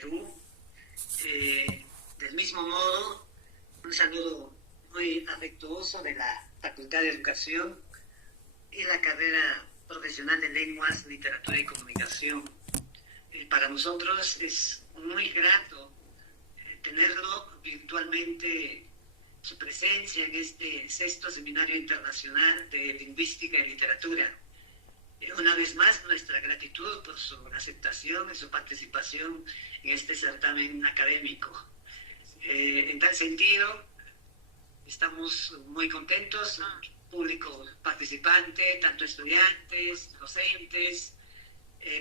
Perú. Del mismo modo, un saludo muy afectuoso de la Facultad de Educación y la carrera profesional de Lenguas, Literatura y Comunicación. Para nosotros es muy grato tenerlo virtualmente, su presencia en este sexto seminario internacional de lingüística y literatura. Una vez más, nuestra gratitud por su aceptación y su participación en este certamen académico. En tal sentido, estamos muy contentos, público participante, tanto estudiantes, docentes,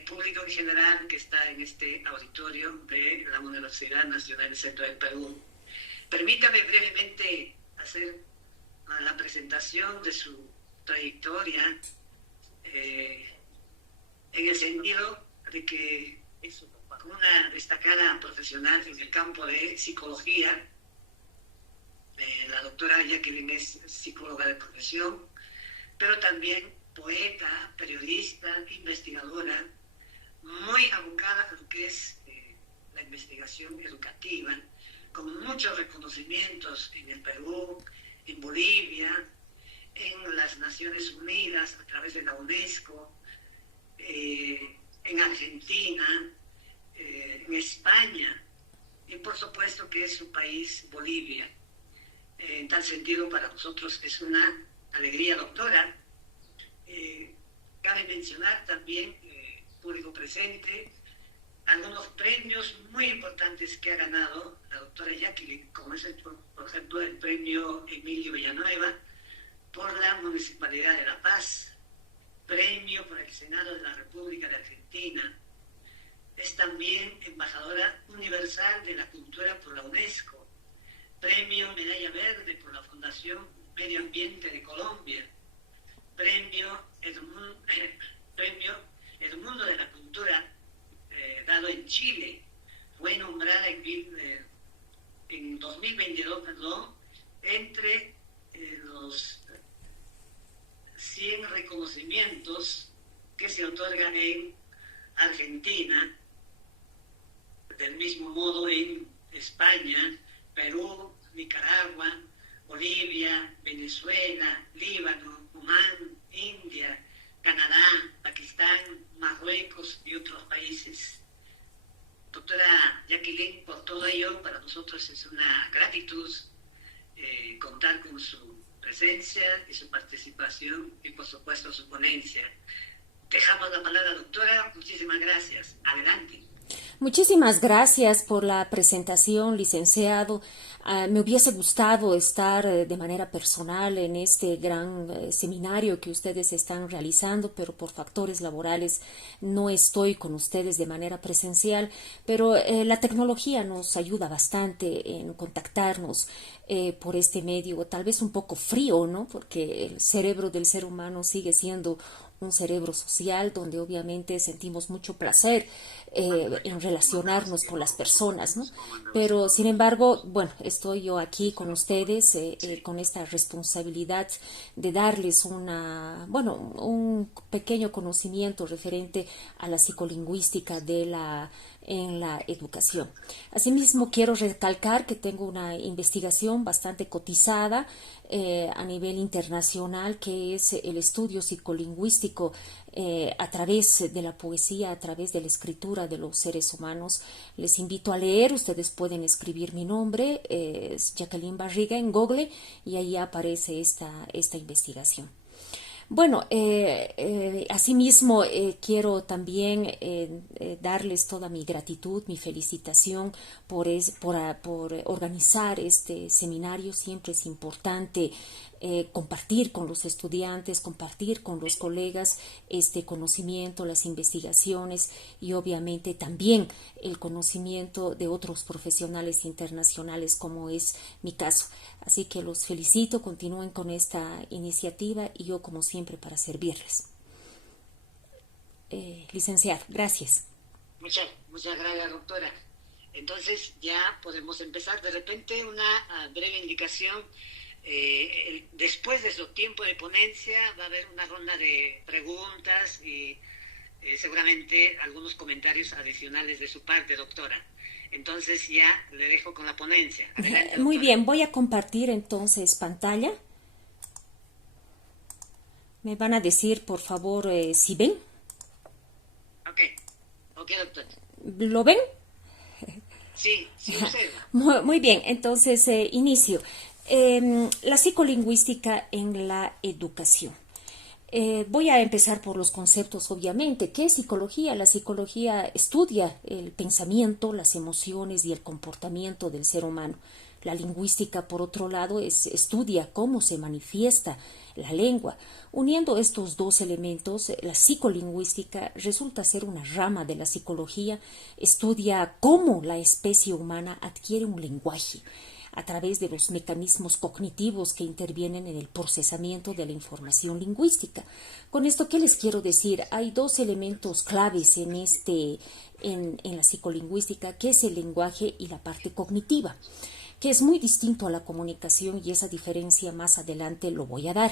público en general que está en este auditorio de la Universidad Nacional del Centro del Perú. Permítame brevemente hacer la presentación de su trayectoria, en el sentido de que es una destacada profesional en el campo de psicología. La doctora Jacqueline es psicóloga de profesión, pero también poeta, periodista, investigadora, muy abocada a lo que es la investigación educativa, con muchos reconocimientos en el Perú, en Bolivia, en las Naciones Unidas a través de la UNESCO, en Argentina, en España, y por supuesto que es su país, Bolivia. En tal sentido, para nosotros es una alegría, doctora. Cabe mencionar también, público presente, algunos premios muy importantes que ha ganado la doctora Jacqueline, como es, por ejemplo, el premio Emilio Villanueva por la Municipalidad de La Paz, premio por el Senado de la República de Argentina. Es también embajadora universal de la cultura por la UNESCO, premio Medalla Verde por la Fundación Medio Ambiente de Colombia, premio Edmundo de la Cultura, dado en Chile. Fue nombrada en 2022, entre los 100 reconocimientos que se otorgan en Argentina, del mismo modo en España, Perú, Nicaragua, Bolivia, Venezuela, Líbano, Omán, India, Canadá, Pakistán, Marruecos y otros países. Doctora Jacqueline, por todo ello, para nosotros es una gratitud contar con su presencia y su participación y, por supuesto, su ponencia. Dejamos la palabra, doctora. Muchísimas gracias. Adelante. Muchísimas gracias por la presentación, licenciado. Me hubiese gustado estar de manera personal en este gran seminario que ustedes están realizando, pero por factores laborales no estoy con ustedes de manera presencial, pero la tecnología nos ayuda bastante en contactarnos por este medio, tal vez un poco frío, ¿no? Porque el cerebro del ser humano sigue siendo un cerebro social donde obviamente sentimos mucho placer en relacionarnos con las personas, ¿no? Pero sin embargo, bueno, estoy yo aquí con ustedes con esta responsabilidad de darles un pequeño conocimiento referente a la psicolingüística en la educación. Asimismo, quiero recalcar que tengo una investigación bastante cotizada a nivel internacional, que es el estudio psicolingüístico a través de la poesía, a través de la escritura de los seres humanos. Les invito a leer, ustedes pueden escribir mi nombre, es Jacqueline Barriga en Google, y ahí aparece esta investigación. Bueno, asimismo quiero también darles toda mi gratitud, mi felicitación por organizar este seminario. Siempre es importante compartir con los estudiantes, compartir con los colegas este conocimiento, las investigaciones y obviamente también el conocimiento de otros profesionales internacionales, como es mi caso. Así que los felicito, continúen con esta iniciativa y yo como siempre para servirles. Licenciado, gracias. Muchas gracias, doctora. Entonces ya podemos empezar. De repente una breve indicación. Después de su tiempo de ponencia va a haber una ronda de preguntas y seguramente algunos comentarios adicionales de su parte, doctora. Entonces ya le dejo con la ponencia. Adelante, Muy doctora. bien, voy a compartir entonces pantalla. Me van a decir, por favor, si ven. Ok, ok, doctora. ¿Lo ven? Sí, sí observo. Muy bien, entonces inicio. La psicolingüística en la educación. Voy a empezar por los conceptos, obviamente. ¿Qué es psicología? La psicología estudia el pensamiento, las emociones y el comportamiento del ser humano. La lingüística, por otro lado, estudia cómo se manifiesta la lengua. Uniendo estos dos elementos, la psicolingüística resulta ser una rama de la psicología, estudia cómo la especie humana adquiere un lenguaje a través de los mecanismos cognitivos que intervienen en el procesamiento de la información lingüística. Con esto, ¿qué les quiero decir? Hay dos elementos claves en la psicolingüística, que es el lenguaje y la parte cognitiva, que es muy distinto a la comunicación, y esa diferencia más adelante lo voy a dar.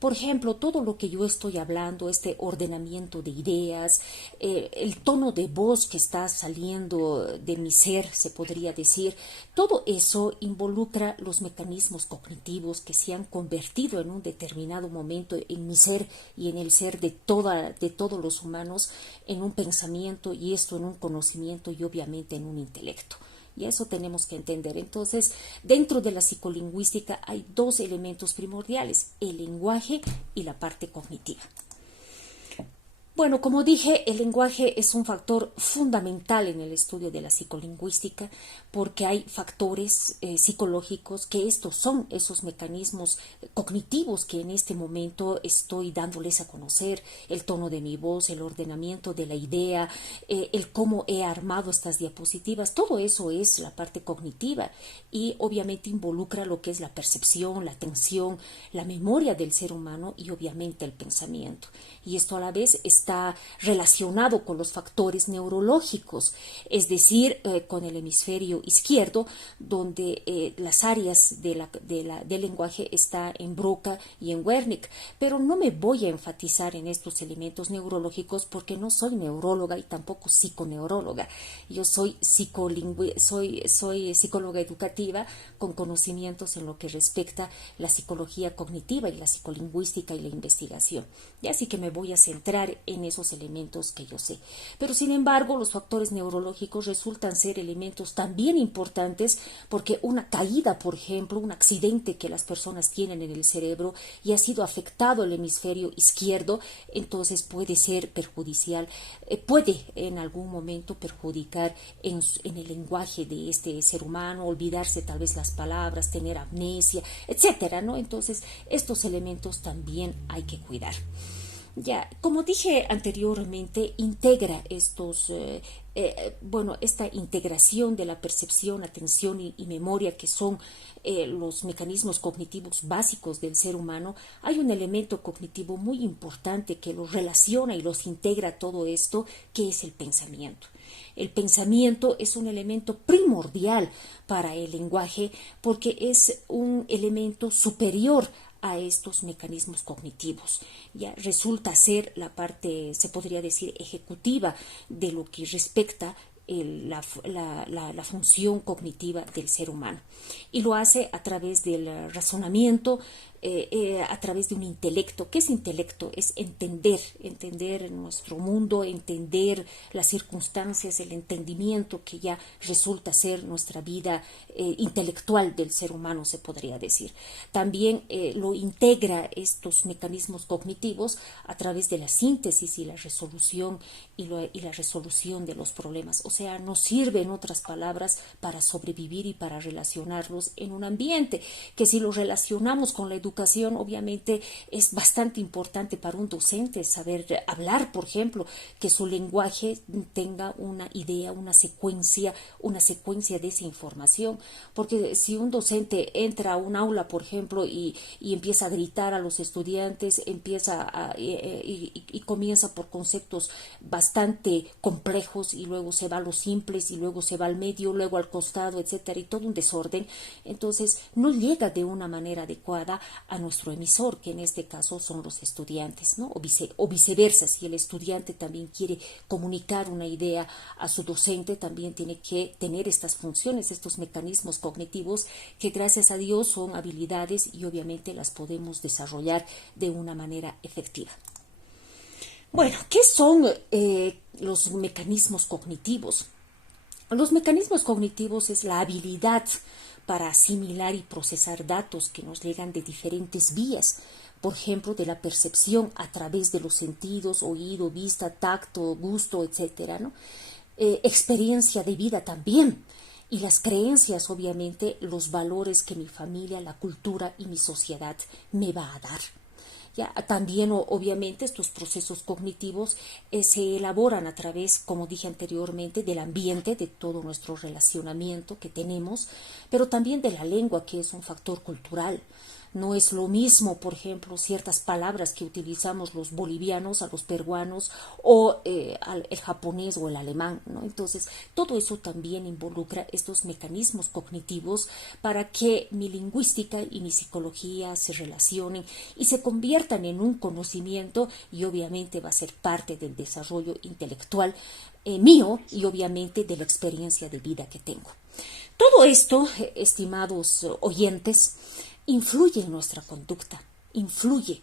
Por ejemplo, todo lo que yo estoy hablando, este ordenamiento de ideas, el tono de voz que está saliendo de mi ser, se podría decir, todo eso involucra los mecanismos cognitivos que se han convertido en un determinado momento en mi ser y en el ser de todos los humanos, en un pensamiento, y esto en un conocimiento y obviamente en un intelecto. Y eso tenemos que entender. Entonces, dentro de la psicolingüística hay dos elementos primordiales: el lenguaje y la parte cognitiva. Bueno, como dije, el lenguaje es un factor fundamental en el estudio de la psicolingüística, porque hay factores psicológicos, que estos son esos mecanismos cognitivos que en este momento estoy dándoles a conocer: el tono de mi voz, el ordenamiento de la idea, el cómo he armado estas diapositivas. Todo eso es la parte cognitiva, y obviamente involucra lo que es la percepción, la atención, la memoria del ser humano y obviamente el pensamiento. Y esto a la vez está relacionado con los factores neurológicos, es decir, con el hemisferio izquierdo, donde las áreas del lenguaje está en Broca y en Wernicke. Pero no me voy a enfatizar en estos elementos neurológicos, porque no soy neuróloga y tampoco psiconeuróloga. Yo soy psicóloga educativa con conocimientos en lo que respecta la psicología cognitiva y la psicolingüística y la investigación. Y así que me voy a centrar en esos elementos que yo sé. Pero sin embargo, los factores neurológicos resultan ser elementos también importantes, porque una caída, por ejemplo, un accidente que las personas tienen en el cerebro y ha sido afectado el hemisferio izquierdo, entonces puede ser perjudicial, puede en algún momento perjudicar en el lenguaje de este ser humano, olvidarse tal vez las palabras, tener amnesia, etcétera, ¿no? Entonces, estos elementos también hay que cuidar. Ya, como dije anteriormente, integra esta integración de la percepción, atención y memoria, que son los mecanismos cognitivos básicos del ser humano. Hay un elemento cognitivo muy importante que los relaciona y los integra todo esto, que es el pensamiento. El pensamiento es un elemento primordial para el lenguaje, porque es un elemento superior a estos mecanismos cognitivos. Ya resulta ser la parte, se podría decir, ejecutiva de lo que respecta la función cognitiva del ser humano, y lo hace a través del razonamiento, a través de un intelecto. ¿Qué es intelecto? Es entender nuestro mundo, entender las circunstancias, el entendimiento que ya resulta ser nuestra vida intelectual del ser humano, se podría decir. También lo integra estos mecanismos cognitivos a través de la síntesis y la resolución y la resolución de los problemas. O sea, nos sirve, en otras palabras, para sobrevivir y para relacionarnos en un ambiente, que si lo relacionamos con la educación, obviamente es bastante importante para un docente saber hablar, por ejemplo, que su lenguaje tenga una idea, una secuencia de esa información, porque si un docente entra a un aula, por ejemplo, y empieza a gritar a los estudiantes, y comienza por conceptos bastante complejos, y luego se va a los simples, y luego se va al medio, luego al costado, etcétera, y todo un desorden, entonces no llega de una manera adecuada a nuestro emisor, que en este caso son los estudiantes, ¿no? O viceversa, si el estudiante también quiere comunicar una idea a su docente, también tiene que tener estas funciones, estos mecanismos cognitivos que gracias a Dios son habilidades y obviamente las podemos desarrollar de una manera efectiva. Bueno, ¿qué son los mecanismos cognitivos? Los mecanismos cognitivos es la habilidad para asimilar y procesar datos que nos llegan de diferentes vías, por ejemplo, de la percepción a través de los sentidos, oído, vista, tacto, gusto, etcétera, ¿no? Experiencia de vida también, y las creencias, obviamente, los valores que mi familia, la cultura y mi sociedad me va a dar. Ya, también, obviamente, estos procesos cognitivos se elaboran a través, como dije anteriormente, del ambiente, de todo nuestro relacionamiento que tenemos, pero también de la lengua, que es un factor cultural. No es lo mismo, por ejemplo, ciertas palabras que utilizamos los bolivianos a los peruanos o el japonés o el alemán, ¿no? Entonces, todo eso también involucra estos mecanismos cognitivos para que mi lingüística y mi psicología se relacionen y se conviertan en un conocimiento y obviamente va a ser parte del desarrollo intelectual mío y obviamente de la experiencia de vida que tengo. Todo esto, estimados oyentes, influye en nuestra conducta, influye,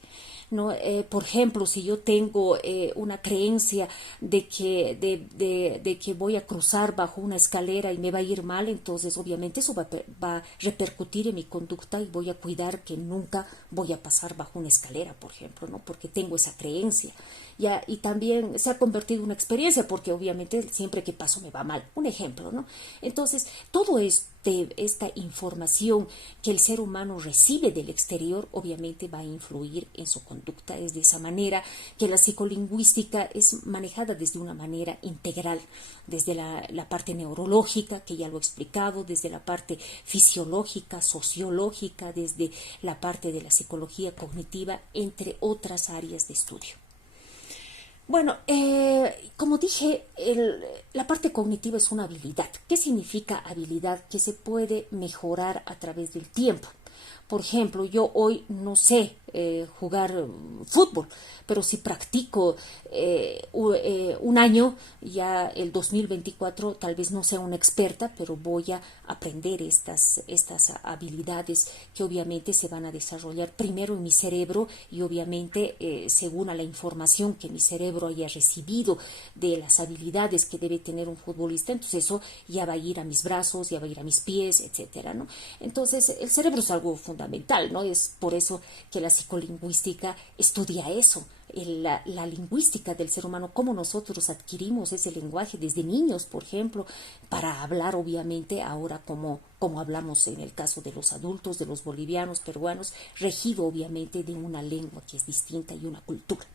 ¿no? Por ejemplo, si yo tengo una creencia de que voy a cruzar bajo una escalera y me va a ir mal, entonces obviamente eso va a repercutir en mi conducta y voy a cuidar que nunca voy a pasar bajo una escalera, por ejemplo, ¿no? Porque tengo esa creencia. Ya, y también se ha convertido en una experiencia porque obviamente siempre que paso me va mal. Un ejemplo, ¿no? Entonces, todo esta información que el ser humano recibe del exterior obviamente va a influir en su conducta. Es de esa manera que la psicolingüística es manejada desde una manera integral, desde la parte neurológica, que ya lo he explicado, desde la parte fisiológica, sociológica, desde la parte de la psicología cognitiva, entre otras áreas de estudio. Bueno, como dije, la parte cognitiva es una habilidad. ¿Qué significa habilidad? Que se puede mejorar a través del tiempo. Por ejemplo, yo hoy no sé jugar fútbol, pero si practico un año, ya el 2024 tal vez no sea una experta, pero voy a aprender estas habilidades que obviamente se van a desarrollar primero en mi cerebro y obviamente según a la información que mi cerebro haya recibido de las habilidades que debe tener un futbolista, entonces eso ya va a ir a mis brazos, ya va a ir a mis pies, etcétera, ¿no? Entonces el cerebro es algo fundamental, ¿no? Es por eso que la psicolingüística estudia eso, la lingüística del ser humano, cómo nosotros adquirimos ese lenguaje desde niños, por ejemplo, para hablar obviamente ahora como hablamos en el caso de los adultos, de los bolivianos, peruanos, regido obviamente de una lengua que es distinta y una cultura.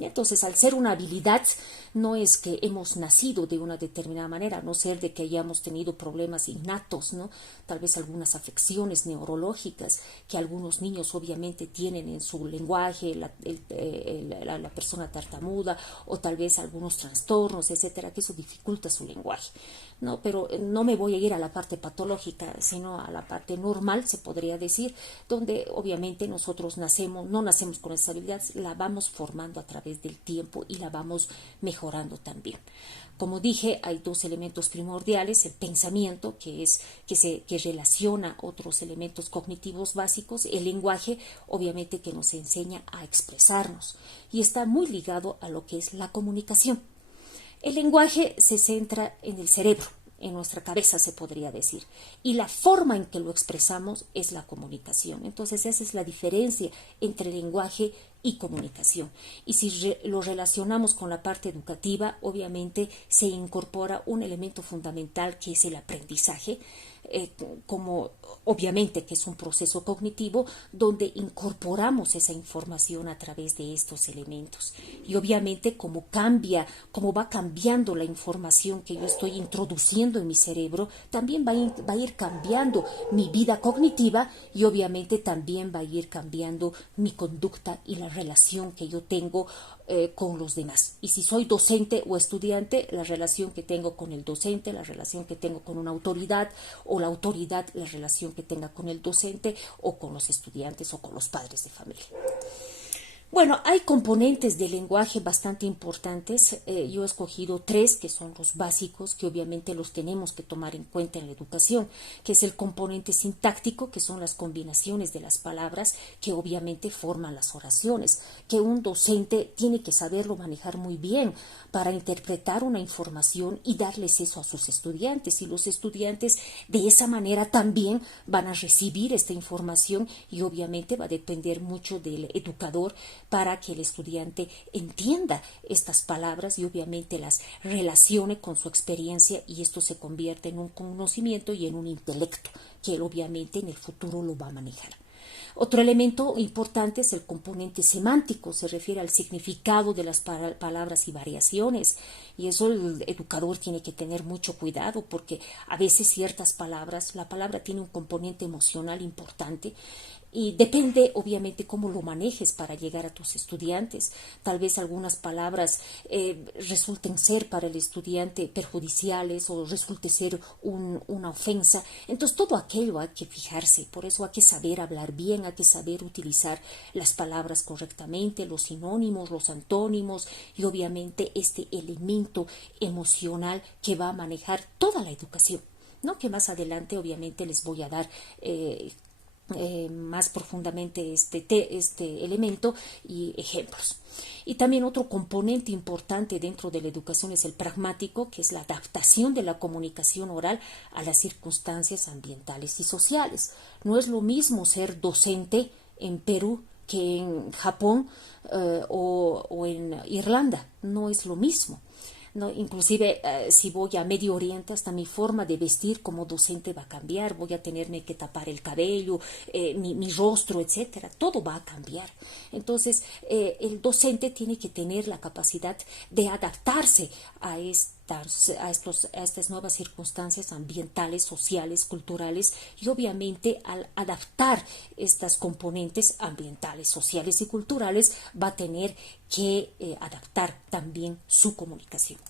Entonces, al ser una habilidad, no es que hemos nacido de una determinada manera, a no ser de que hayamos tenido problemas innatos, ¿no? Tal vez algunas afecciones neurológicas que algunos niños obviamente tienen en su lenguaje, la persona tartamuda, o tal vez algunos trastornos, etcétera, que eso dificulta su lenguaje, ¿no? Pero no me voy a ir a la parte patológica, sino a la parte normal, se podría decir, donde obviamente nosotros no nacemos con esa habilidad, la vamos formando a través del tiempo y la vamos mejorando también. Como dije, hay dos elementos primordiales: el pensamiento, que relaciona otros elementos cognitivos básicos, el lenguaje, obviamente, que nos enseña a expresarnos, y está muy ligado a lo que es la comunicación. El lenguaje se centra en el cerebro, en nuestra cabeza se podría decir, y la forma en que lo expresamos es la comunicación. Entonces esa es la diferencia entre lenguaje y comunicación. Y si lo relacionamos con la parte educativa, obviamente se incorpora un elemento fundamental que es el aprendizaje, como obviamente que es un proceso cognitivo donde incorporamos esa información a través de estos elementos, y obviamente como va cambiando la información que yo estoy introduciendo en mi cerebro, también va a ir cambiando mi vida cognitiva, y obviamente también va a ir cambiando mi conducta y la relación que yo tengo con los demás. Y si soy docente o estudiante, la relación que tengo con el docente, la relación que tengo con una autoridad o o la autoridad, la relación que tenga con el docente o con los estudiantes o con los padres de familia. Bueno, hay componentes de lenguaje bastante importantes. Yo he escogido 3 que son los básicos, que obviamente los tenemos que tomar en cuenta en la educación, que es el componente sintáctico, que son las combinaciones de las palabras que obviamente forman las oraciones, que un docente tiene que saberlo manejar muy bien para interpretar una información y darles eso a sus estudiantes. Y los estudiantes de esa manera también van a recibir esta información y obviamente va a depender mucho del educador para que el estudiante entienda estas palabras y obviamente las relacione con su experiencia y esto se convierte en un conocimiento y en un intelecto que él obviamente en el futuro lo va a manejar. Otro elemento importante es el componente semántico, se refiere al significado de las palabras y variaciones, y eso el educador tiene que tener mucho cuidado porque a veces ciertas palabras, la palabra tiene un componente emocional importante y depende obviamente cómo lo manejes para llegar a tus estudiantes. Tal vez algunas palabras resulten ser para el estudiante perjudiciales o resulte ser una ofensa. Entonces todo aquello hay que fijarse, por eso hay que saber hablar bien, hay que saber utilizar las palabras correctamente, los sinónimos, los antónimos y obviamente este elemento emocional que va a manejar toda la educación, ¿no? Que más adelante obviamente les voy a dar más profundamente este elemento y ejemplos. Y también otro componente importante dentro de la educación es el pragmático, que es la adaptación de la comunicación oral a las circunstancias ambientales y sociales. No es lo mismo ser docente en Perú que en Japón o en Irlanda, no es lo mismo. ¿No? Inclusive si voy a Medio Oriente, hasta mi forma de vestir como docente va a cambiar, voy a tenerme que tapar el cabello, mi rostro, etcétera, todo va a cambiar. Entonces el docente tiene que tener la capacidad de adaptarse a estas nuevas circunstancias ambientales, sociales, culturales y obviamente al adaptar estas componentes ambientales, sociales y culturales va a tener que adaptar también su comunicación.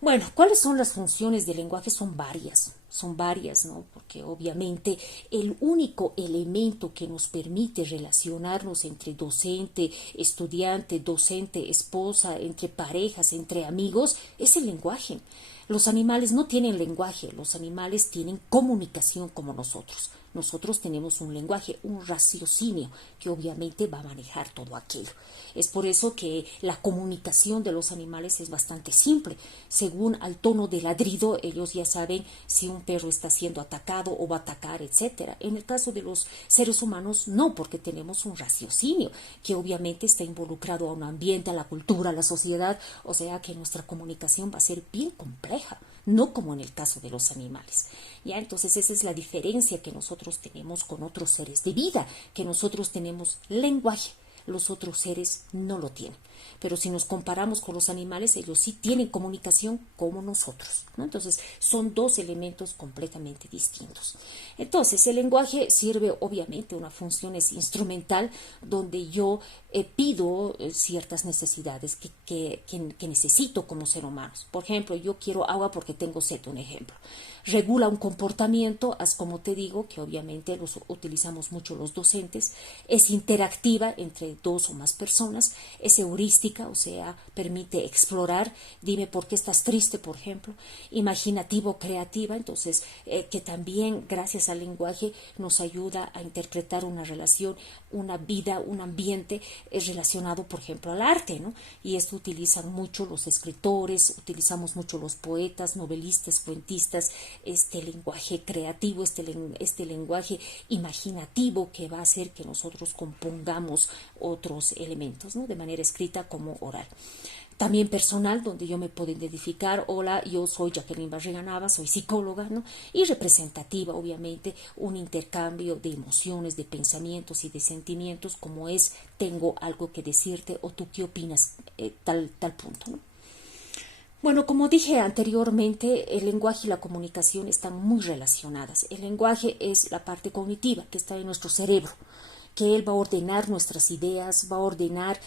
Bueno, ¿cuáles son las funciones del lenguaje? Son varias, ¿no? Porque obviamente el único elemento que nos permite relacionarnos entre docente, estudiante, docente, esposa, entre parejas, entre amigos, es el lenguaje. Los animales no tienen lenguaje, los animales tienen comunicación como nosotros. Nosotros tenemos un lenguaje, un raciocinio que obviamente va a manejar todo aquello. Es por eso que la comunicación de los animales es bastante simple. Según al tono de ladrido, ellos ya saben si un perro está siendo atacado o va a atacar, etc. En el caso de los seres humanos, no, porque tenemos un raciocinio que obviamente está involucrado a un ambiente, a la cultura, a la sociedad, o sea que nuestra comunicación va a ser bien compleja, no como en el caso de los animales. ¿Ya? Entonces esa es la diferencia que nosotros tenemos con otros seres de vida, que nosotros tenemos lenguaje, los otros seres no lo tienen. Pero si nos comparamos con los animales, ellos sí tienen comunicación como nosotros, ¿no? Entonces son dos elementos completamente distintos. Entonces el lenguaje sirve obviamente, una función es instrumental donde yo pido ciertas necesidades que necesito como ser humano. Por ejemplo, yo quiero agua porque tengo sed, un ejemplo. Regula un comportamiento, como te digo, que obviamente los utilizamos mucho los docentes, es interactiva entre dos o más personas, es heurística, o sea, permite explorar, dime por qué estás triste, por ejemplo, imaginativo, creativa, entonces que también gracias al lenguaje nos ayuda a interpretar una relación, una vida, un ambiente relacionado, por ejemplo, al arte, ¿no? Y esto utilizan mucho los escritores, utilizamos mucho los poetas, novelistas, cuentistas, este lenguaje creativo, este lenguaje imaginativo que va a hacer que nosotros compongamos otros elementos, ¿no? De manera escrita como oral. También personal, donde yo me puedo identificar, hola, yo soy Jacqueline Barriga Navas, soy psicóloga, ¿no? Y representativa, obviamente, un intercambio de emociones, de pensamientos y de sentimientos, como es, tengo algo que decirte, o tú qué opinas, tal punto, ¿no? Bueno, como dije anteriormente, el lenguaje y la comunicación están muy relacionadas. El lenguaje es la parte cognitiva que está en nuestro cerebro que Él va a ordenar nuestras ideas, va a ordenar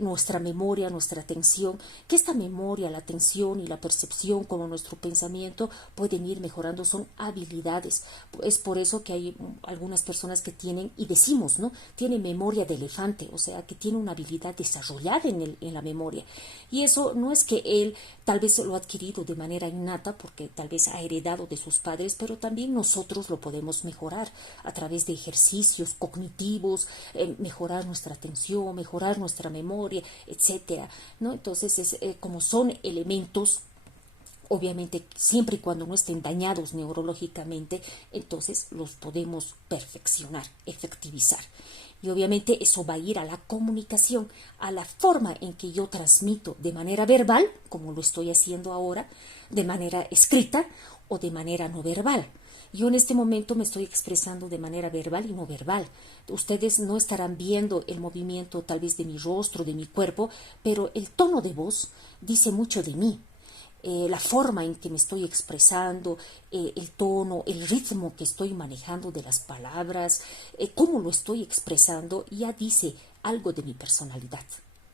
nuestra memoria, nuestra atención, que esta memoria, la atención y la percepción como nuestro pensamiento pueden ir mejorando, son habilidades. Es por eso que hay algunas personas que tienen, y decimos, ¿no? Tienen memoria de elefante, o sea, que tiene una habilidad desarrollada en la memoria. Y eso no es que él tal vez lo ha adquirido de manera innata, porque tal vez ha heredado de sus padres, pero también nosotros lo podemos mejorar a través de ejercicios cognitivos, mejorar nuestra atención, mejorar nuestra memoria, etcétera, ¿no? Entonces, como son elementos, obviamente siempre y cuando no estén dañados neurológicamente, entonces los podemos perfeccionar, efectivizar. Y obviamente eso va a ir a la comunicación, a la forma en que yo transmito de manera verbal, como lo estoy haciendo ahora, de manera escrita o de manera no verbal. Yo en este momento me estoy expresando de manera verbal y no verbal. Ustedes no estarán viendo el movimiento tal vez de mi rostro, de mi cuerpo, pero el tono de voz dice mucho de mí. La forma en que me estoy expresando, el tono, el ritmo que estoy manejando de las palabras, cómo lo estoy expresando, ya dice algo de mi personalidad.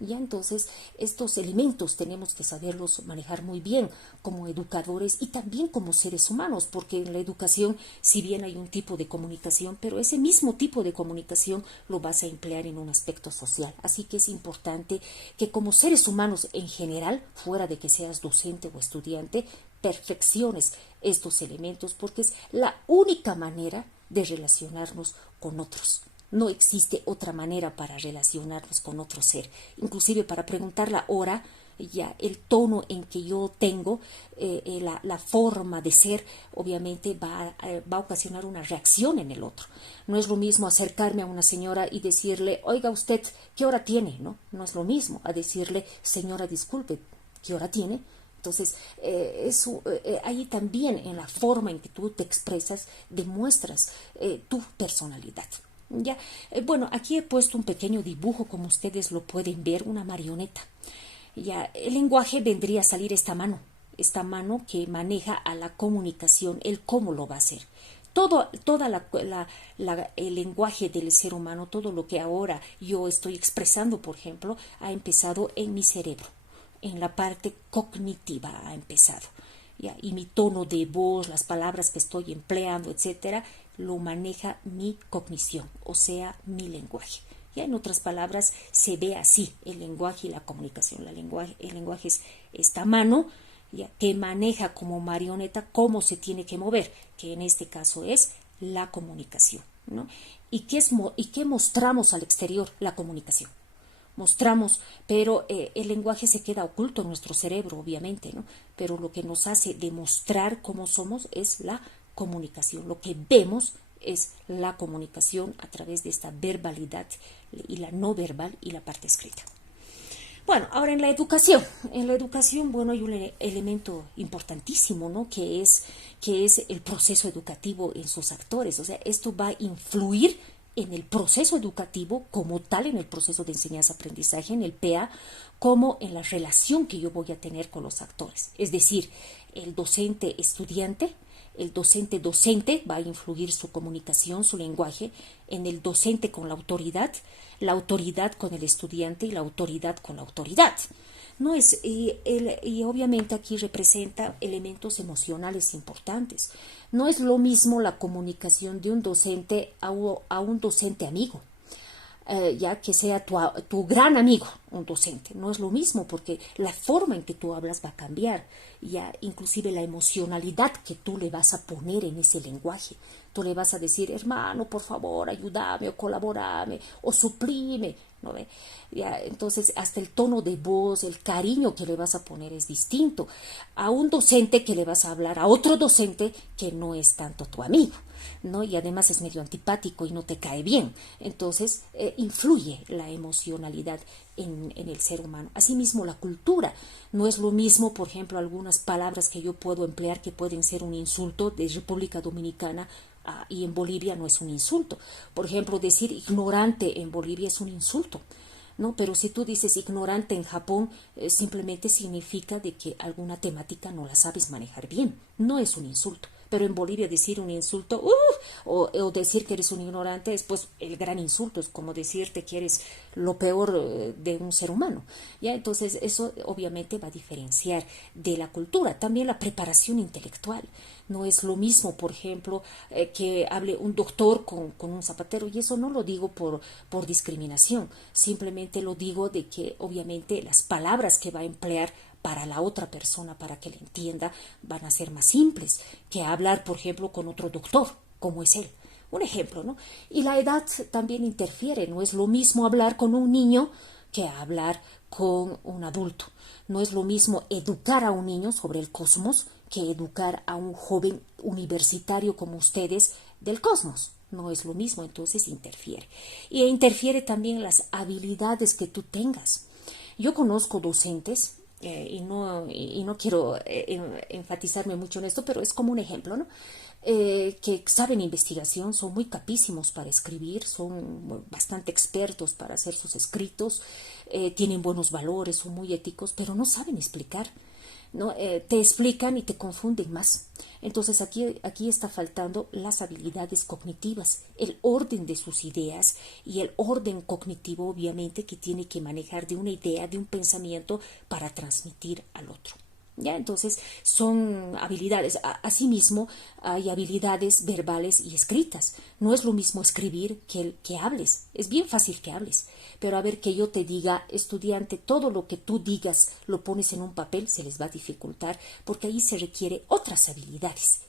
Ya entonces estos elementos tenemos que saberlos manejar muy bien como educadores y también como seres humanos, porque en la educación, si bien hay un tipo de comunicación, pero ese mismo tipo de comunicación lo vas a emplear en un aspecto social. Así que es importante que como seres humanos en general, fuera de que seas docente o estudiante, perfecciones estos elementos, porque es la única manera de relacionarnos con otros. No existe otra manera para relacionarnos con otro ser. Inclusive para preguntar la hora, ya el tono en que yo tengo, la forma de ser, obviamente va a ocasionar una reacción en el otro. No es lo mismo acercarme a una señora y decirle, oiga usted, ¿qué hora tiene? No es lo mismo a decirle, señora, disculpe, ¿qué hora tiene? Entonces, ahí también en la forma en que tú te expresas, demuestras tu personalidad. Ya, bueno, aquí he puesto un pequeño dibujo, como ustedes lo pueden ver, una marioneta. Ya, el lenguaje vendría a salir esta mano que maneja a la comunicación, el cómo lo va a hacer. El lenguaje del ser humano, todo lo que ahora yo estoy expresando, por ejemplo, ha empezado en mi cerebro, en la parte cognitiva ha empezado. ¿Ya? Y mi tono de voz, las palabras que estoy empleando, etcétera, lo maneja mi cognición, o sea, mi lenguaje. Ya en otras palabras, se ve así el lenguaje y la comunicación. El lenguaje es esta mano, ya, que maneja como marioneta cómo se tiene que mover, que en este caso es la comunicación, ¿no? ¿Y qué mostramos al exterior? La comunicación. Mostramos, pero el lenguaje se queda oculto en nuestro cerebro, obviamente, ¿no? Pero lo que nos hace demostrar cómo somos es la comunicación. Lo que vemos es la comunicación a través de esta verbalidad y la no verbal y la parte escrita. Bueno, ahora en la educación, bueno, hay un elemento importantísimo, ¿no? Que es el proceso educativo en sus actores. O sea, esto va a influir en el proceso educativo como tal, en el proceso de enseñanza-aprendizaje, en el PA, como en la relación que yo voy a tener con los actores. Es decir, el docente-estudiante, el docente-docente va a influir su comunicación, su lenguaje, en el docente con la autoridad con el estudiante y la autoridad con la autoridad. No es, y obviamente aquí representa elementos emocionales importantes. No es lo mismo la comunicación de un docente a un docente amigo. Ya que sea tu gran amigo, un docente. No es lo mismo porque la forma en que tú hablas va a cambiar, ya inclusive la emocionalidad que tú le vas a poner en ese lenguaje. Tú le vas a decir, hermano, por favor, ayúdame o colaborame o suplime, ¿no ve? Ya, entonces, hasta el tono de voz, el cariño que le vas a poner es distinto a un docente que le vas a hablar a otro docente que no es tanto tu amigo, ¿no? Y además es medio antipático y no te cae bien. Entonces, influye la emocionalidad en el ser humano. Asimismo, la cultura. No es lo mismo, por ejemplo, algunas palabras que yo puedo emplear que pueden ser un insulto de República Dominicana y en Bolivia no es un insulto. Por ejemplo, decir ignorante en Bolivia es un insulto, ¿no? Pero si tú dices ignorante en Japón, simplemente significa de que alguna temática no la sabes manejar bien. No es un insulto, pero en Bolivia decir un insulto, o decir que eres un ignorante es pues el gran insulto, es como decirte que eres lo peor de un ser humano, ¿ya? Entonces eso obviamente va a diferenciar de la cultura, también la preparación intelectual. No es lo mismo, por ejemplo, que hable un doctor con un zapatero, y eso no lo digo por discriminación, simplemente lo digo de que obviamente las palabras que va a emplear para la otra persona, para que le entienda, van a ser más simples que hablar, por ejemplo, con otro doctor, como es él. Un ejemplo, ¿no? Y la edad también interfiere, no es lo mismo hablar con un niño que hablar con un adulto. No es lo mismo educar a un niño sobre el cosmos que educar a un joven universitario como ustedes del cosmos. No es lo mismo, entonces interfiere. Y interfiere también las habilidades que tú tengas. Yo conozco docentes, y no quiero enfatizarme mucho en esto, pero es como un ejemplo, ¿no? Que saben investigación, son muy capísimos para escribir, son bastante expertos para hacer sus escritos, tienen buenos valores, son muy éticos, pero no saben explicar, ¿no? Te explican y te confunden más. Entonces aquí está faltando las habilidades cognitivas, el orden de sus ideas y el orden cognitivo, obviamente, que tiene que manejar de una idea, de un pensamiento para transmitir al otro. ¿Ya? Entonces son habilidades. Asimismo, hay habilidades verbales y escritas. No es lo mismo escribir que hables. Es bien fácil que hables, pero a ver que yo te diga, estudiante, todo lo que tú digas lo pones en un papel, se les va a dificultar, porque ahí se requiere otras habilidades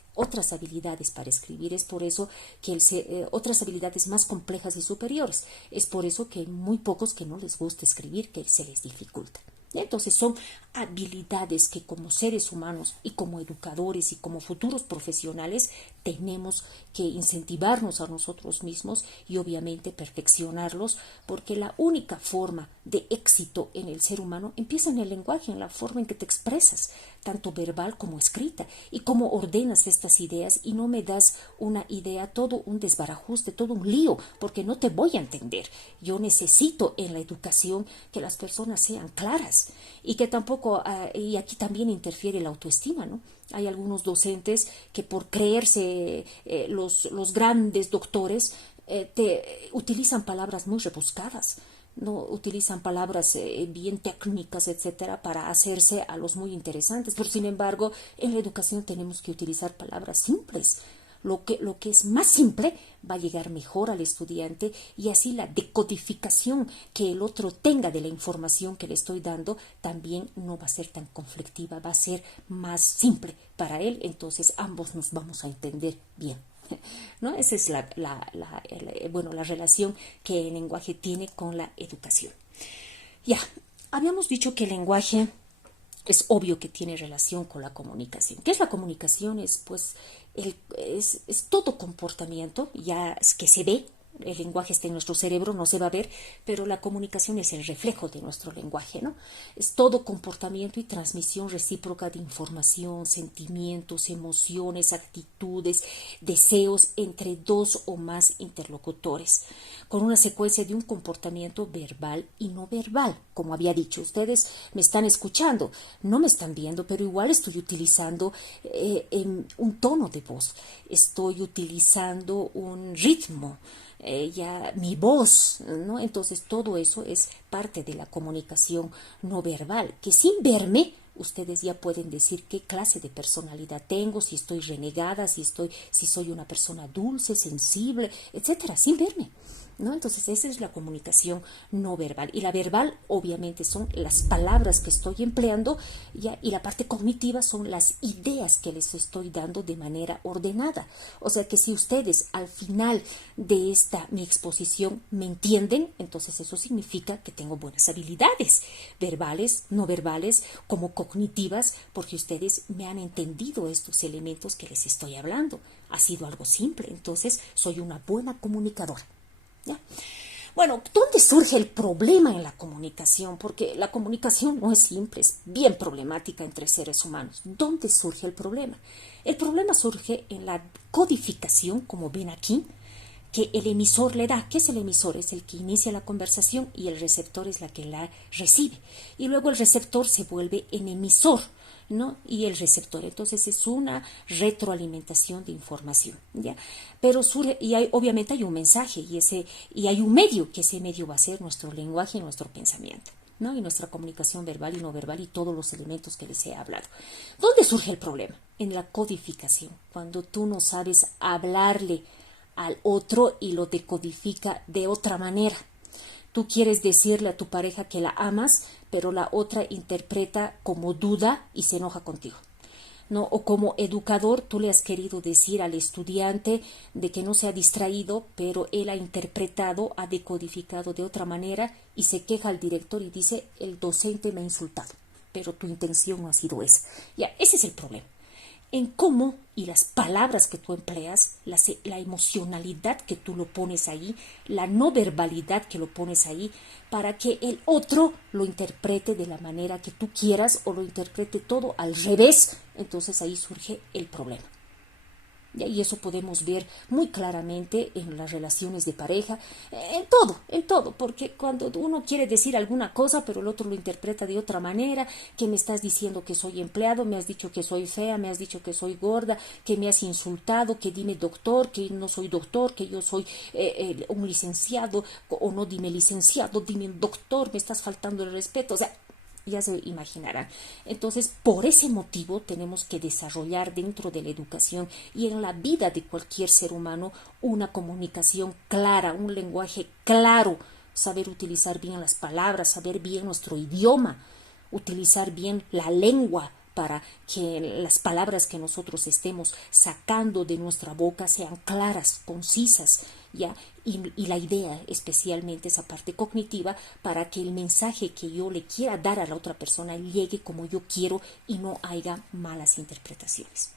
para escribir. Es por eso que otras habilidades más complejas y superiores. Es por eso que hay muy pocos que no les gusta escribir, que se les dificulta. Entonces son habilidades que como seres humanos y como educadores y como futuros profesionales tenemos que incentivarnos a nosotros mismos y obviamente perfeccionarlos, porque la única forma de éxito en el ser humano empieza en el lenguaje, en la forma en que te expresas, tanto verbal como escrita, y cómo ordenas estas ideas y no me das una idea, todo un desbarajuste, todo un lío, porque no te voy a entender. Yo necesito en la educación que las personas sean claras y que tampoco, y aquí también interfiere la autoestima, ¿no? Hay algunos docentes que por creerse los grandes doctores utilizan palabras muy rebuscadas, no utilizan palabras bien técnicas, etcétera, para hacerse a los muy interesantes. Pero sin embargo, en la educación tenemos que utilizar palabras simples. Lo que es más simple va a llegar mejor al estudiante, y así la decodificación que el otro tenga de la información que le estoy dando también no va a ser tan conflictiva, va a ser más simple para él, entonces ambos nos vamos a entender bien, ¿no? Esa es la relación que el lenguaje tiene con la educación. Ya, habíamos dicho que el lenguaje es obvio que tiene relación con la comunicación. ¿Qué es la comunicación? Es pues es todo comportamiento ya que se ve. El lenguaje está en nuestro cerebro, no se va a ver, pero la comunicación es el reflejo de nuestro lenguaje, ¿no? Es todo comportamiento y transmisión recíproca de información, sentimientos, emociones, actitudes, deseos entre dos o más interlocutores, con una secuencia de un comportamiento verbal y no verbal. Como había dicho, ustedes me están escuchando, no me están viendo, pero igual estoy utilizando un tono de voz, estoy utilizando un ritmo, ya mi voz, ¿no? Entonces todo eso es parte de la comunicación no verbal, que sin verme ustedes ya pueden decir qué clase de personalidad tengo, si estoy renegada, si soy una persona dulce, sensible, etcétera, sin verme, ¿no? Entonces esa es la comunicación no verbal. Y la verbal obviamente son las palabras que estoy empleando, ¿ya? Y la parte cognitiva son las ideas que les estoy dando de manera ordenada. O sea que si ustedes al final de mi exposición me entienden, entonces eso significa que tengo buenas habilidades verbales, no verbales, como cognitivas, porque ustedes me han entendido estos elementos que les estoy hablando. Ha sido algo simple, entonces soy una buena comunicadora. ¿Ya? Bueno, ¿dónde surge el problema en la comunicación? Porque la comunicación no es simple, es bien problemática entre seres humanos. ¿Dónde surge el problema? El problema surge en la codificación, como ven aquí, que el emisor le da. ¿Qué es el emisor? Es el que inicia la conversación y el receptor es la que la recibe. Y luego el receptor se vuelve en emisor. ¿no? Y el receptor. Entonces es una retroalimentación de información, ¿ya? Pero surge, obviamente hay un mensaje y hay un medio, que ese medio va a ser nuestro lenguaje y nuestro pensamiento, ¿no? Y nuestra comunicación verbal y no verbal y todos los elementos que les he hablado. ¿Dónde surge el problema? En la codificación, cuando tú no sabes hablarle al otro y lo decodifica de otra manera. Tú quieres decirle a tu pareja que la amas, pero la otra interpreta como duda y se enoja contigo, ¿no? O como educador, tú le has querido decir al estudiante de que no sea distraído, pero él ha interpretado, ha decodificado de otra manera y se queja al director y dice, el docente me ha insultado, pero tu intención no ha sido esa. Ya, ese es el problema. En cómo y las palabras que tú empleas, la emocionalidad que tú lo pones ahí, la no verbalidad que lo pones ahí, para que el otro lo interprete de la manera que tú quieras o lo interprete todo al revés. Entonces ahí surge el problema. Y eso podemos ver muy claramente en las relaciones de pareja, en todo, porque cuando uno quiere decir alguna cosa, pero el otro lo interpreta de otra manera, que me estás diciendo que soy empleado, me has dicho que soy fea, me has dicho que soy gorda, que me has insultado, que dime doctor, que no soy doctor, que yo soy un licenciado, o no dime licenciado, dime doctor, me estás faltando el respeto, o sea, ya se imaginarán. Entonces, por ese motivo tenemos que desarrollar dentro de la educación y en la vida de cualquier ser humano una comunicación clara, un lenguaje claro, saber utilizar bien las palabras, saber bien nuestro idioma, utilizar bien la lengua para que las palabras que nosotros estemos sacando de nuestra boca sean claras, concisas, ¿ya? Y la idea, especialmente esa parte cognitiva, para que el mensaje que yo le quiera dar a la otra persona llegue como yo quiero y no haya malas interpretaciones.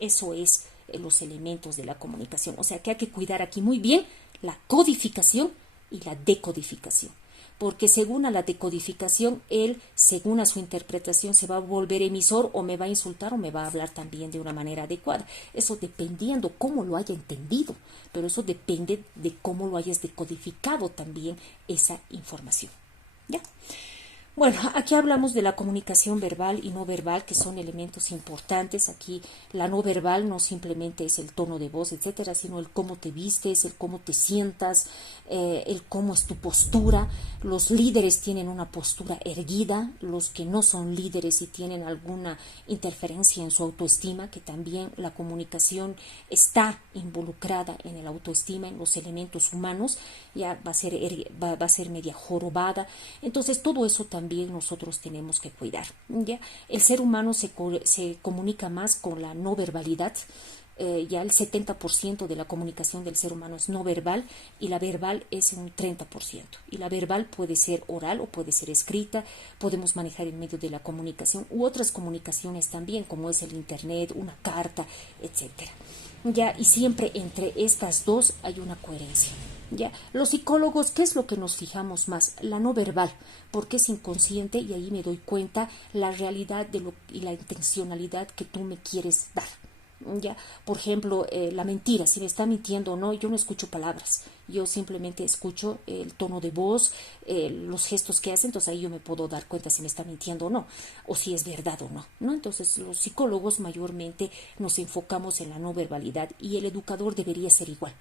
Eso es los elementos de la comunicación. O sea que hay que cuidar aquí muy bien la codificación y la decodificación. Porque según a la decodificación, él, según a su interpretación, se va a volver emisor o me va a insultar o me va a hablar también de una manera adecuada. Eso dependiendo cómo lo haya entendido, pero eso depende de cómo lo hayas decodificado también esa información. ¿Ya? Bueno, aquí hablamos de la comunicación verbal y no verbal, que son elementos importantes. Aquí la no verbal no simplemente es el tono de voz, etcétera, sino el cómo te vistes, el cómo te sientas, el cómo es tu postura. Los líderes tienen una postura erguida, los que no son líderes y tienen alguna interferencia en su autoestima, que también la comunicación está involucrada en el autoestima, en los elementos humanos, ya va a ser media jorobada. Entonces todo eso también nosotros tenemos que cuidar, ¿ya? El ser humano se comunica más con la no verbalidad. Ya el 70% de la comunicación del ser humano es no verbal y la verbal es un 30%. Y la verbal puede ser oral o puede ser escrita, podemos manejar en medio de la comunicación u otras comunicaciones también, como es el internet, una carta, etcétera. Ya, y siempre entre estas dos hay una coherencia. Ya, los psicólogos, ¿qué es lo que nos fijamos más? La no verbal, porque es inconsciente y ahí me doy cuenta la realidad y la intencionalidad que tú me quieres dar. Ya, por ejemplo, la mentira, si me está mintiendo o no, yo no escucho palabras, yo simplemente escucho el tono de voz, los gestos que hace, entonces ahí yo me puedo dar cuenta si me está mintiendo o no, o si es verdad o no, ¿no? Entonces los psicólogos mayormente nos enfocamos en la no verbalidad y el educador debería ser igual.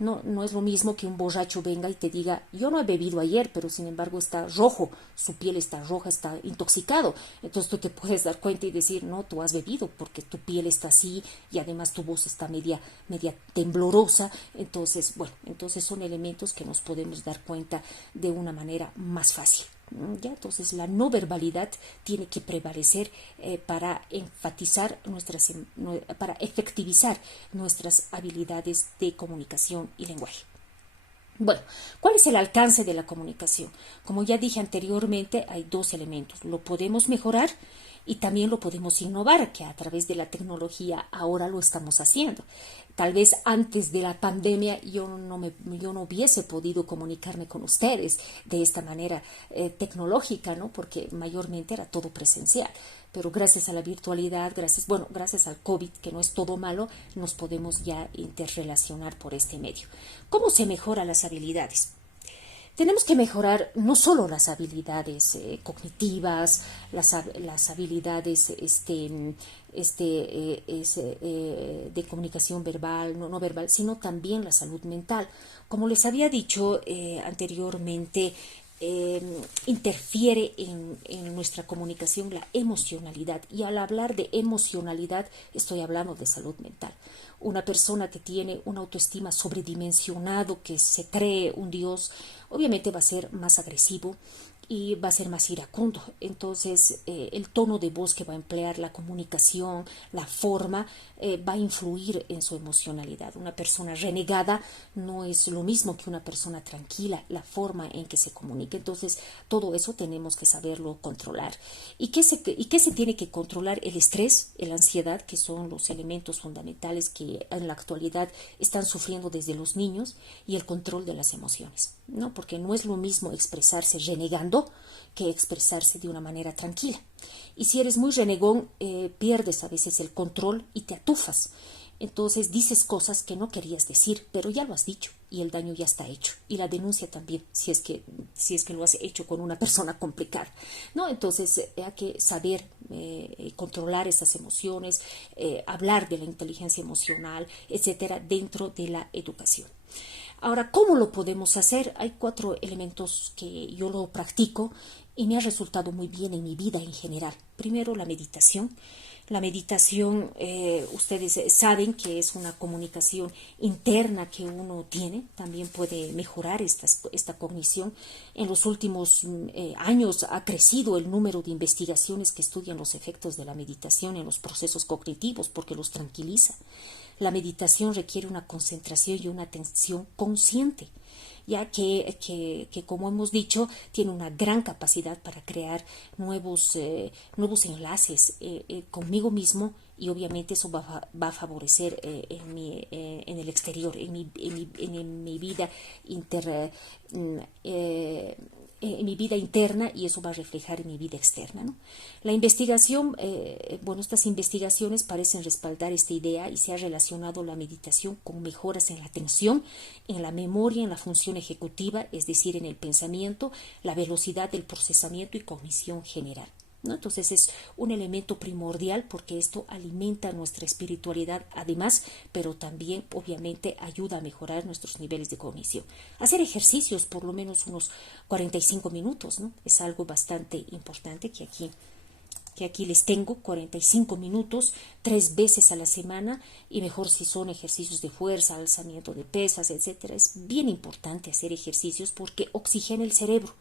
No es lo mismo que un borracho venga y te diga, yo no he bebido ayer, pero sin embargo está rojo, su piel está roja, está intoxicado. Entonces tú te puedes dar cuenta y decir, no, tú has bebido porque tu piel está así y además tu voz está media temblorosa. Entonces, bueno, entonces son elementos que nos podemos dar cuenta de una manera más fácil. ¿Ya? Entonces la no verbalidad tiene que prevalecer para enfatizar para efectivizar nuestras habilidades de comunicación y lenguaje. Bueno, ¿cuál es el alcance de la comunicación? Como ya dije anteriormente, hay dos elementos. Lo podemos mejorar y también lo podemos innovar, que a través de la tecnología ahora lo estamos haciendo. Tal vez antes de la pandemia yo no hubiese podido comunicarme con ustedes de esta manera tecnológica, ¿no? Porque mayormente era todo presencial. Pero gracias a la virtualidad, gracias al COVID, que no es todo malo, nos podemos ya interrelacionar por este medio. ¿Cómo se mejoran las habilidades? Tenemos que mejorar no solo las habilidades cognitivas, las habilidades de comunicación verbal, no verbal, sino también la salud mental. Como les había dicho anteriormente, interfiere en nuestra comunicación la emocionalidad, y al hablar de emocionalidad estoy hablando de salud mental. Una persona que tiene una autoestima sobredimensionado, que se cree un dios, obviamente va a ser más agresivo y va a ser más iracundo. Entonces el tono de voz que va a emplear, la comunicación, la forma, va a influir en su emocionalidad. Una persona renegada no es lo mismo que una persona tranquila, la forma en que se comunica. Entonces todo eso tenemos que saberlo controlar. ¿Y qué se tiene que controlar? El estrés, la ansiedad, que son los elementos fundamentales que en la actualidad están sufriendo desde los niños, y el control de las emociones, ¿no? Porque no es lo mismo expresarse renegando que expresarse de una manera tranquila. Y si eres muy renegón, pierdes a veces el control y te atufas. Entonces dices cosas que no querías decir, pero ya lo has dicho y el daño ya está hecho. Y la denuncia también, si es que lo has hecho con una persona complicada, ¿no? Entonces hay que saber controlar esas emociones, hablar de la inteligencia emocional, etcétera, dentro de la educación. Ahora, ¿cómo lo podemos hacer? Hay 4 elementos que yo lo practico y me ha resultado muy bien en mi vida en general. Primero, la meditación. La meditación, ustedes saben que es una comunicación interna que uno tiene, también puede mejorar esta cognición. En los últimos años ha crecido el número de investigaciones que estudian los efectos de la meditación en los procesos cognitivos, porque los tranquiliza. La meditación requiere una concentración y una atención consciente, ya que como hemos dicho, tiene una gran capacidad para crear nuevos enlaces conmigo mismo, y obviamente eso va a favorecer en el exterior, en mi vida en mi vida interna, y eso va a reflejar en mi vida externa, ¿no? La investigación, estas investigaciones parecen respaldar esta idea, y se ha relacionado la meditación con mejoras en la atención, en la memoria, en la función ejecutiva, es decir, en el pensamiento, la velocidad del procesamiento y cognición general, ¿no? Entonces es un elemento primordial, porque esto alimenta nuestra espiritualidad además, pero también obviamente ayuda a mejorar nuestros niveles de cognición. Hacer ejercicios por lo menos unos 45 minutos, ¿no? Es algo bastante importante que aquí les tengo. 45 minutos 3 veces a la semana, y mejor si son ejercicios de fuerza, alzamiento de pesas, etcétera. Es bien importante hacer ejercicios porque oxigena el cerebro,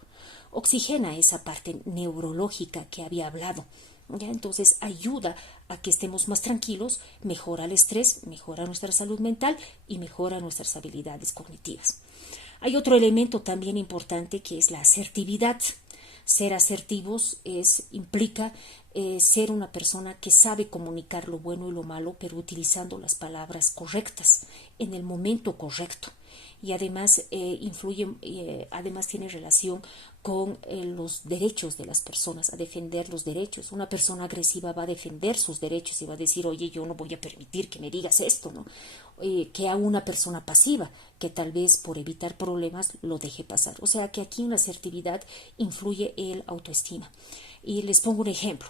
oxigena esa parte neurológica que había hablado, ¿ya? Entonces ayuda a que estemos más tranquilos, mejora el estrés, mejora nuestra salud mental y mejora nuestras habilidades cognitivas. Hay otro elemento también importante, que es la asertividad. Ser asertivos implica ser una persona que sabe comunicar lo bueno y lo malo, pero utilizando las palabras correctas en el momento correcto. Y además además tiene relación con los derechos de las personas, a defender los derechos. Una persona agresiva va a defender sus derechos y va a decir: oye, yo no voy a permitir que me digas esto, ¿no? Que a una persona pasiva, que tal vez por evitar problemas lo deje pasar. O sea que aquí en la asertividad influye el autoestima. Y les pongo un ejemplo.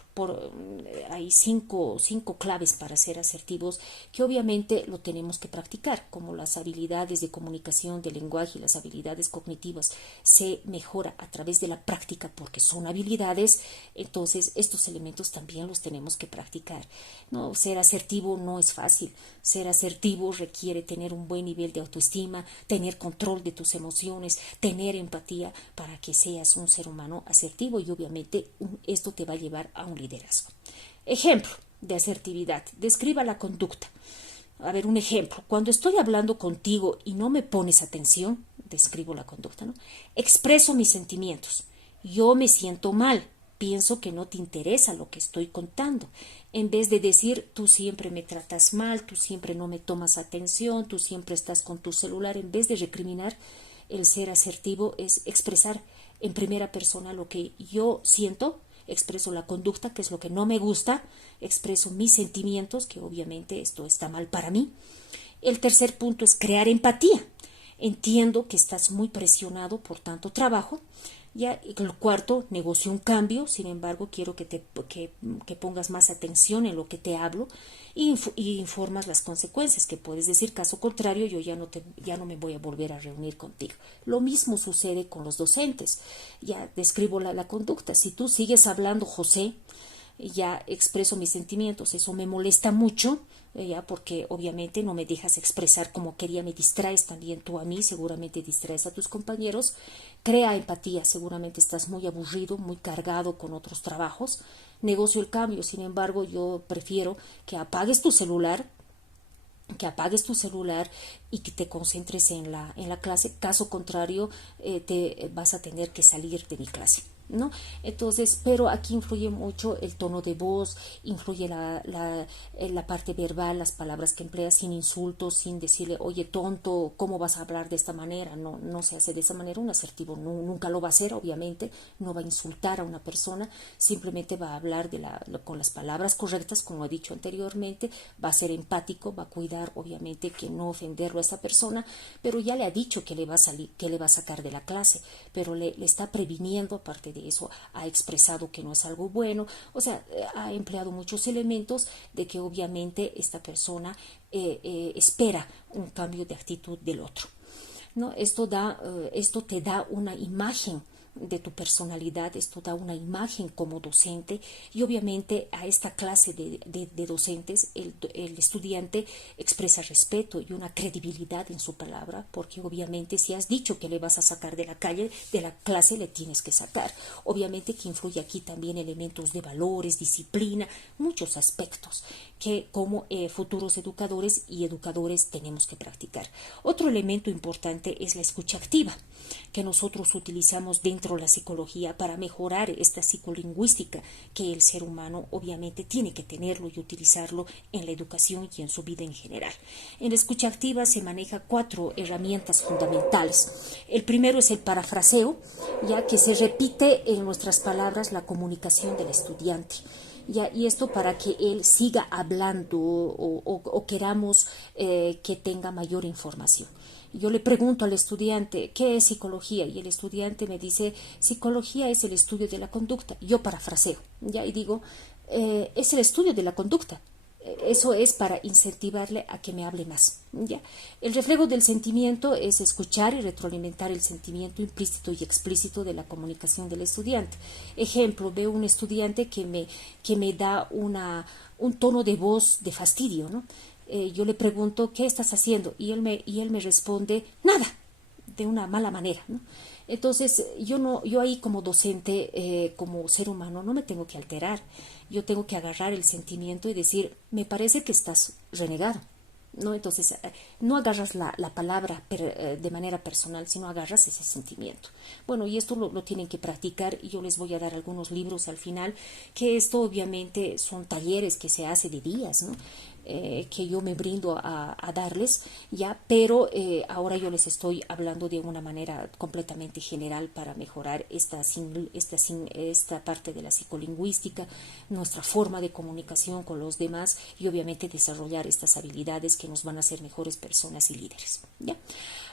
Hay cinco claves para ser asertivos, que obviamente lo tenemos que practicar, como las habilidades de comunicación, de lenguaje y las habilidades cognitivas. Se mejora a través de la práctica, porque son habilidades. Entonces estos elementos también los tenemos que practicar, ¿no? Ser asertivo no es fácil. Ser asertivo requiere tener un buen nivel de autoestima, tener control de tus emociones, tener empatía, para que seas un ser humano asertivo, y obviamente esto te va a llevar a un liderazgo. Ejemplo de asertividad: describa la conducta. A ver, un ejemplo: cuando estoy hablando contigo y no me pones atención, describo la conducta, ¿no? Expreso mis sentimientos. Yo me siento mal, pienso que no te interesa lo que estoy contando. En vez de decir: tú siempre me tratas mal, tú siempre no me tomas atención, tú siempre estás con tu celular. En vez de recriminar, el ser asertivo es expresar en primera persona lo que yo siento, expreso la conducta, que es lo que no me gusta, expreso mis sentimientos, que obviamente esto está mal para mí. El tercer punto es crear empatía. Entiendo que estás muy presionado por tanto trabajo. Ya, el cuarto, negocio un cambio, sin embargo, quiero que pongas más atención en lo que te hablo y informas las consecuencias, que puedes decir, caso contrario, yo ya no me voy a volver a reunir contigo. Lo mismo sucede con los docentes. Ya describo la conducta. Si tú sigues hablando, José, ya expreso mis sentimientos, eso me molesta mucho, ya porque obviamente no me dejas expresar como quería, me distraes también tú a mí, seguramente distraes a tus compañeros, crea empatía, seguramente estás muy aburrido, muy cargado con otros trabajos, negocio el cambio, sin embargo yo prefiero que apagues tu celular, y que te concentres en la clase, caso contrario te vas a tener que salir de mi clase, ¿no? Entonces, pero aquí influye mucho el tono de voz, influye la parte verbal, las palabras que empleas, sin insultos, sin decirle, oye, tonto, ¿cómo vas a hablar de esta manera? No, no se hace de esa manera, un asertivo nunca lo va a hacer, obviamente, no va a insultar a una persona, simplemente va a hablar con las palabras correctas, como he dicho anteriormente, va a ser empático, va a cuidar, obviamente, que no ofenderlo a esa persona, pero ya le ha dicho que le va a sacar de la clase, pero le está previniendo, aparte de eso, ha expresado que no es algo bueno, o sea, ha empleado muchos elementos de que obviamente esta persona espera un cambio de actitud del otro, ¿no? Esto te da una imagen de tu personalidad, esto da una imagen como docente y obviamente a esta clase de docentes el estudiante expresa respeto y una credibilidad en su palabra, porque obviamente si has dicho que le vas a sacar de la clase, le tienes que sacar. Obviamente que influye aquí también elementos de valores, disciplina, muchos aspectos que como futuros educadores y educadores tenemos que practicar. Otro elemento importante es la escucha activa, que nosotros utilizamos dentro de la psicología para mejorar esta psicolingüística que el ser humano obviamente tiene que tenerlo y utilizarlo en la educación y en su vida en general. En la escucha activa se maneja 4 herramientas fundamentales. El primero es el parafraseo, ya que se repite en nuestras palabras la comunicación del estudiante. Ya, y esto para que él siga hablando o queramos que tenga mayor información. Yo le pregunto al estudiante, ¿qué es psicología? Y el estudiante me dice, psicología es el estudio de la conducta. Yo parafraseo, ¿ya? Y digo, es el estudio de la conducta. Eso es para incentivarle a que me hable más, ¿ya? El reflejo del sentimiento es escuchar y retroalimentar el sentimiento implícito y explícito de la comunicación del estudiante. Ejemplo, veo un estudiante que me da un tono de voz de fastidio, ¿no? Yo le pregunto, ¿qué estás haciendo? Y él me responde, nada, de una mala manera, ¿no? Entonces, yo ahí como docente, como ser humano, no me tengo que alterar. Yo tengo que agarrar el sentimiento y decir, me parece que estás renegado, ¿no? Entonces, no agarras la palabra de manera personal, sino agarras ese sentimiento. Bueno, y esto lo tienen que practicar y yo les voy a dar algunos libros al final, que esto obviamente son talleres que se hace de días, ¿no? Que yo me brindo a darles, ya, pero ahora yo les estoy hablando de una manera completamente general para mejorar esta parte de la psicolingüística, nuestra forma de comunicación con los demás y obviamente desarrollar estas habilidades que nos van a hacer mejores personas y líderes, ¿ya?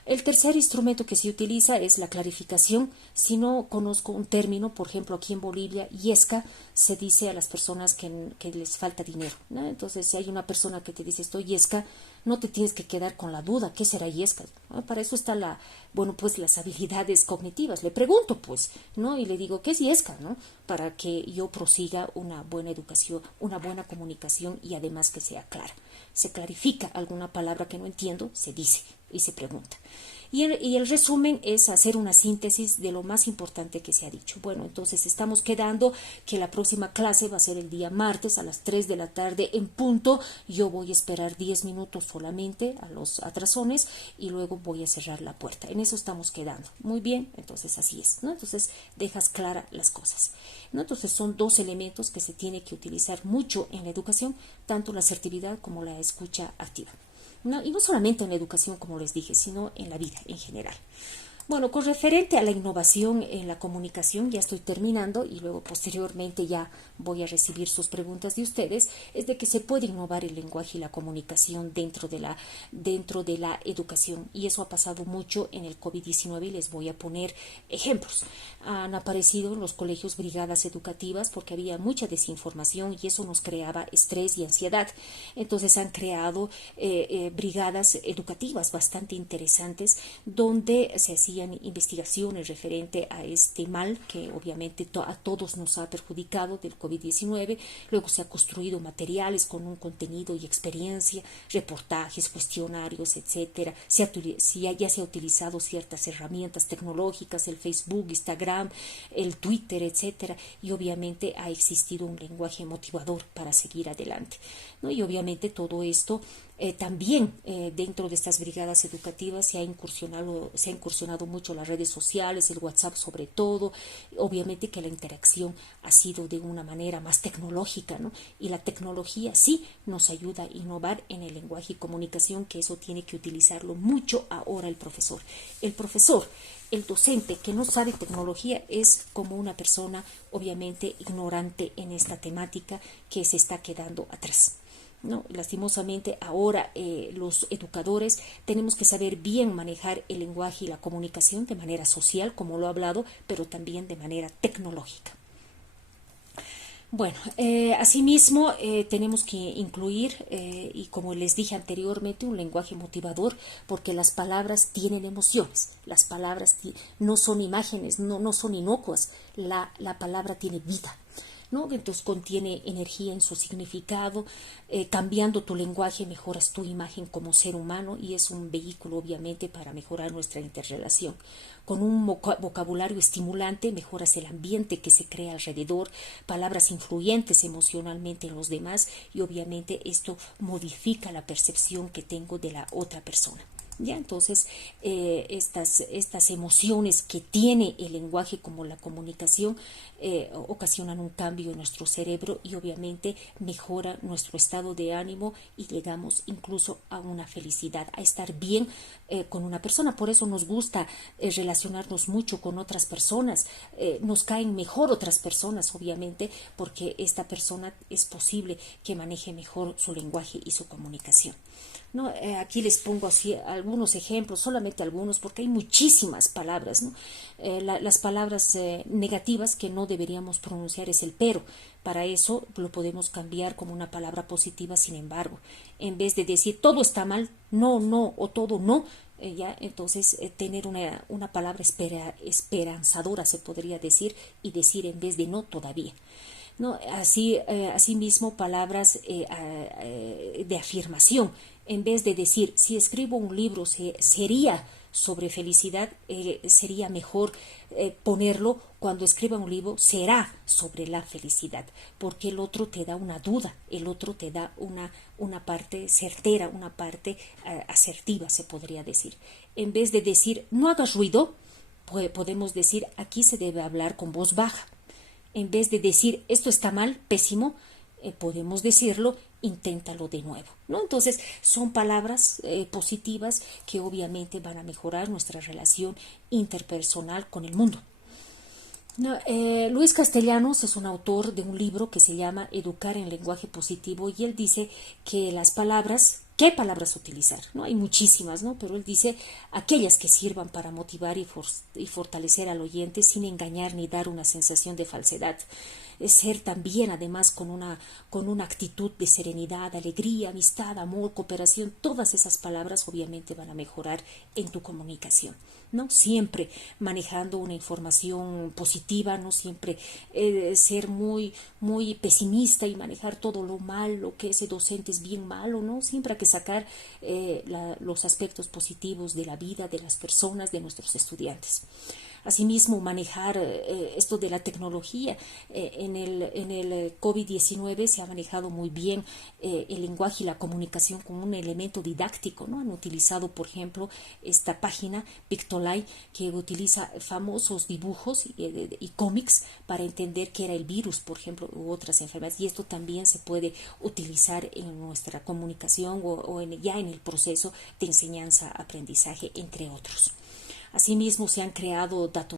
El tercer instrumento que se utiliza es la clarificación. Si no conozco un término, por ejemplo, aquí en Bolivia, yesca, se dice a las personas que les falta dinero, ¿no? Entonces, si hay una persona que te dice estoy yesca, no te tienes que quedar con la duda, ¿qué será yesca? ¿No? Para eso está pues las habilidades cognitivas. Le pregunto, pues, ¿no? Y le digo, ¿qué es yesca? ¿No? Para que yo prosiga una buena educación, una buena comunicación y además que sea clara. Se clarifica alguna palabra que no entiendo, se dice y se pregunta. Y el resumen es hacer una síntesis de lo más importante que se ha dicho. Bueno, entonces estamos quedando que la próxima clase va a ser el día martes a las 3 de la tarde en punto. Yo voy a esperar 10 minutos solamente a los atrasones y luego voy a cerrar la puerta. En eso estamos quedando. Muy bien, entonces así es, ¿no? Entonces dejas claras las cosas, ¿no? Entonces son 2 elementos que se tiene que utilizar mucho en la educación, tanto la asertividad como la escucha activa. No, y no solamente en la educación, como les dije, sino en la vida en general. Bueno, con referente a la innovación en la comunicación, ya estoy terminando y luego posteriormente ya voy a recibir sus preguntas de ustedes, es de que se puede innovar el lenguaje y la comunicación dentro de la educación, y eso ha pasado mucho en el COVID-19 y les voy a poner ejemplos. Han aparecido en los colegios brigadas educativas porque había mucha desinformación y eso nos creaba estrés y ansiedad. Entonces han creado brigadas educativas bastante interesantes donde se hacían investigaciones referente a este mal que obviamente a todos nos ha perjudicado del COVID-19. Luego se ha construido materiales con un contenido y experiencia, reportajes, cuestionarios, etcétera. Ya se ha utilizado ciertas herramientas tecnológicas, el Facebook, Instagram, el Twitter, etcétera, y obviamente ha existido un lenguaje motivador para seguir adelante, ¿no? Y obviamente todo esto también dentro de estas brigadas educativas se ha incursionado mucho las redes sociales, el WhatsApp sobre todo. Obviamente que la interacción ha sido de una manera más tecnológica, ¿no? Y la tecnología sí nos ayuda a innovar en el lenguaje y comunicación, que eso tiene que utilizarlo mucho ahora el profesor. El docente que no sabe tecnología es como una persona obviamente ignorante en esta temática que se está quedando atrás, ¿no? Lastimosamente ahora los educadores tenemos que saber bien manejar el lenguaje y la comunicación de manera social, como lo he hablado, pero también de manera tecnológica. Bueno, asimismo tenemos que incluir, y como les dije anteriormente, un lenguaje motivador, porque las palabras tienen emociones, las palabras no son imágenes, no son inocuas, la palabra tiene vida, ¿no? Entonces contiene energía en su significado. Cambiando tu lenguaje mejoras tu imagen como ser humano y es un vehículo obviamente para mejorar nuestra interrelación. Con un vocabulario estimulante mejoras el ambiente que se crea alrededor, palabras influyentes emocionalmente en los demás, y obviamente esto modifica la percepción que tengo de la otra persona. Ya, entonces estas emociones que tiene el lenguaje como la comunicación ocasionan un cambio en nuestro cerebro y obviamente mejora nuestro estado de ánimo y llegamos incluso a una felicidad, a estar bien con una persona. Por eso nos gusta relacionarnos mucho con otras personas, nos caen mejor otras personas obviamente, porque esta persona es posible que maneje mejor su lenguaje y su comunicación, ¿no? Aquí les pongo así algunos ejemplos, solamente algunos, porque hay muchísimas palabras, ¿no? Las palabras negativas que no deberíamos pronunciar es el pero. Para eso lo podemos cambiar como una palabra positiva, sin embargo. En vez de decir todo está mal, no, o todo no, ya, entonces tener una palabra esperanzadora, se podría decir, y decir en vez de no, todavía. ¿No? Asimismo, palabras de afirmación. En vez de decir, si escribo un libro sería sobre felicidad, sería mejor ponerlo, cuando escriba un libro será sobre la felicidad, porque el otro te da una duda, el otro te da una parte certera, una parte asertiva, se podría decir. En vez de decir, no hagas ruido, podemos decir, aquí se debe hablar con voz baja. En vez de decir esto está mal, pésimo, podemos decirlo, inténtalo de nuevo, ¿no? Entonces son palabras positivas que obviamente van a mejorar nuestra relación interpersonal con el mundo. No, Luis Castellanos es un autor de un libro que se llama Educar en lenguaje positivo, y él dice que las palabras, ¿qué palabras utilizar? ¿No? Hay muchísimas, ¿no? Pero él dice aquellas que sirvan para motivar y fortalecer al oyente sin engañar ni dar una sensación de falsedad. Ser también además con una actitud de serenidad, alegría, amistad, amor, cooperación. Todas esas palabras obviamente van a mejorar en tu comunicación, ¿no? Siempre manejando una información positiva, no siempre ser muy pesimista y manejar todo lo malo, que ese docente es bien malo, ¿no? Siempre hay que sacar los aspectos positivos de la vida, de las personas, de nuestros estudiantes. Asimismo, manejar esto de la tecnología. En el COVID-19 se ha manejado muy bien el lenguaje y la comunicación como un elemento didáctico, ¿no? Han utilizado, por ejemplo, esta página Pictoline, que utiliza famosos dibujos y cómics para entender qué era el virus, por ejemplo, u otras enfermedades. Y esto también se puede utilizar en nuestra comunicación ya en el proceso de enseñanza-aprendizaje, entre otros. Asimismo, se han creado datos